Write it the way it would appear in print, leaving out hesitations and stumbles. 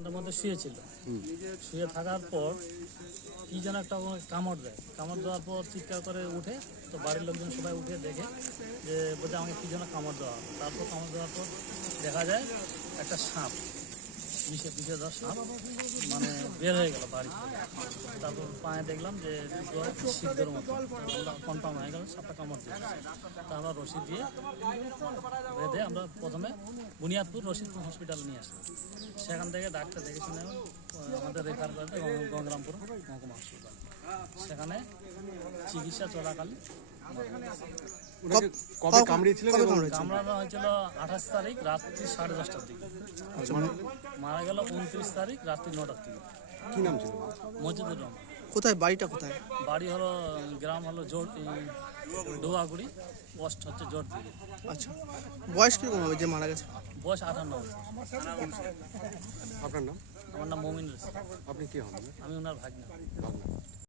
বারান্দার মধ্যে শুয়েছিল। শুয়ে থাকার পর কি যেন একটা কামড় দেয়। কামড় দেওয়ার পর চিৎকার করে উঠে, তো বাড়ির লোকজন সবাই উঠে দেখে যে বলছে আমাকে কী যেন কামড় দেওয়া। তারপর কামড় দেওয়ার পর দেখা যায় একটা সাপ, পিছিয়ে দেওয়া সাপ মানে বের হয়ে গেল বাড়ি থেকে। তারপর পায়ে দেখলাম যে সিদ্ধের মতো, আমরা কনফার্ম হয়ে গেল সাপটা কামড় দিয়েছে। তা আমরা রশি দিয়ে বেঁধে আমরা প্রথমে বুনিয়াদপুর রশিদ হসপিটাল নিয়ে আসলাম। সেখান থেকে ডাক্তার দেখে শুনে আমাদের রেফার করে দেয় গঙ্গারামপুর মহকুমা হাসপাতাল। সেখানে চিকিৎসা চলাকালীন কামড়ানো হয়েছিল 28 তারিখ রাত্রি 10:30টার দিকে। মারা গেল 29 তারিখ রাত্রি 9টার দিকে। কি নাম ছিল? মজিদুর রহমান। কোথায় বাড়িটা কোথায়? বাড়ি হলো গ্রাম হলো ডোয়াগুড়ি, পোস্ট হচ্ছে জোর দিকে। আচ্ছা, বয়স কিরকম হবে যে মারা গেছে? বয়স 58 বছর। আপনার নাম? আমার নাম মমিনুল ইসলাম। আপনি কি হন? আমি ওনার ভাগ্না।